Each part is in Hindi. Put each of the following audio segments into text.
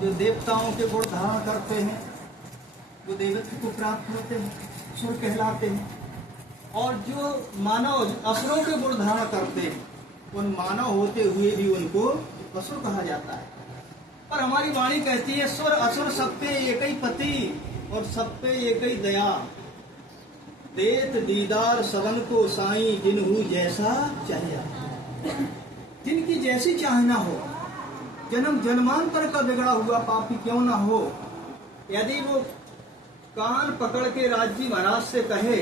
जो देवताओं के गुण धारण करते हैं, जो देवत्व को प्राप्त होते हैं, असुर कहलाते हैं। और जो मानव असुरों के गुण धारण करते हैं, उन मानव होते हुए भी उनको असुर कहा जाता है। पर हमारी वाणी कहती है सुर असुर सब पे एक ही पति और सब पे एक ही दया, देत दीदार सबन को साई जिन्हू जैसा चाहिया। जिनकी जैसी चाहना हो, जन्म जन्मांतर का बिगड़ा हुआ पापी क्यों ना हो, यदि वो कान पकड़ के राज जी महाराज से कहे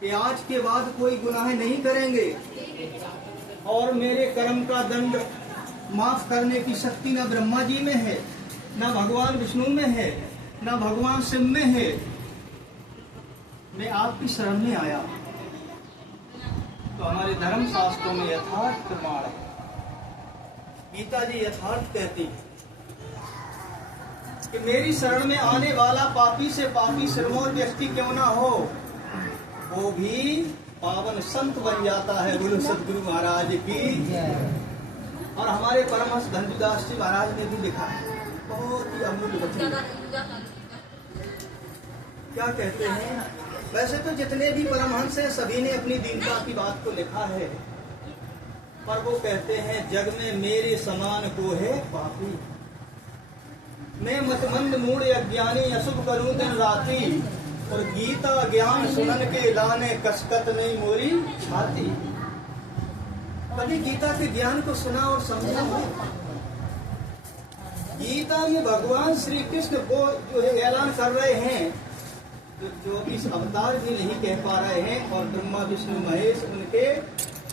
कि आज के बाद कोई गुनाह नहीं करेंगे और मेरे कर्म का दंड माफ करने की शक्ति न ब्रह्मा जी में है, न भगवान विष्णु में है, न भगवान शिव में है, मैं आपकी शरण में आया। तो हमारे धर्म शास्त्रों में यथार्थ प्रमाण है। गीता जी यथार्थ कहती है कि मेरी शरण में आने वाला पापी से पापी सिरमौर व्यक्ति क्यों ना हो, वो भी पावन संत बन जाता है। बोलो सदगुरु महाराज की। और हमारे परमहंस धनजुदास जी महाराज ने भी लिखा है, बहुत ही अमूल्य वचन। क्या कहते हैं? वैसे तो जितने भी परमहंस हैं सभी ने अपनी दीनता की बात को लिखा है, पर वो कहते हैं जग में मेरे समान को है पापी, मैं मतमंद मूढ़ अज्ञानी अशुभ करूं दिन राती, और गीता ज्ञान सुनन के लाने कसकत नहीं मोरी छाती। कभी गीता के ज्ञान को सुना और समझा है? गीता में भगवान श्री कृष्ण को जो है ऐलान कर रहे हैं, जो 24 अवतार भी नहीं कह पा रहे हैं, और ब्रह्मा विष्णु महेश उनके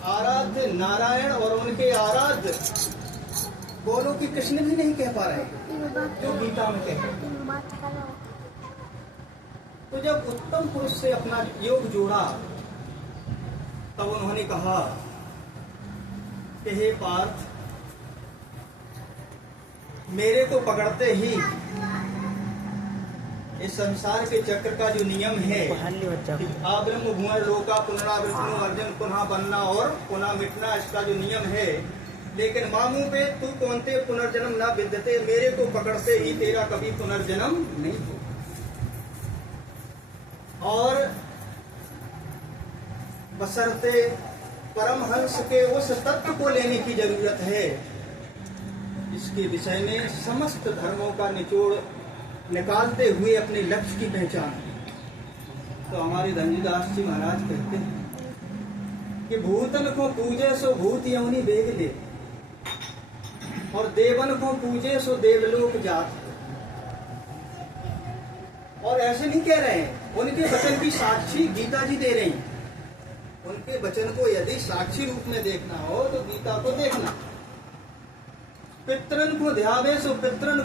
आराध्य नारायण और उनके आराध्य बोलो कि कृष्ण भी नहीं कह पा रहे जो गीता में कहते हैं। तो जब उत्तम पुरुष से अपना योग जोड़ा, तब उन्होंने कहा कि हे पार्थ, मेरे को पकड़ते ही इस संसार के चक्र का जो नियम है, आब्रह्म भुवन लोका पुनरावृत्ति अर्जुन पुनः बनना और पुनः मिटना, इसका जो नियम है, लेकिन मामू पे तू कौनते पुनर्जन्म न विद्यते, मेरे को पकड़ते ही तेरा कभी पुनर्जन्म नहीं हो। और बशर्ते परमहंस के उस तत्व को लेने की जरूरत है, इसके विषय में समस्त धर्मों का निचोड़ निकालते हुए अपने लक्ष्य की पहचान। तो हमारे धनजीदास जी महाराज कहते हैं कि भूतन को पूजे सो भूत यमुनी वेग ले, और देवन को पूजे सो देवलोक जात। और ऐसे नहीं कह रहे हैं, उनके वचन की साक्षी गीता जी दे रही हैं। उनके वचन को यदि साक्षी रूप में देखना हो तो गीता को देखना। पितरन को ध्यावे सो पितरन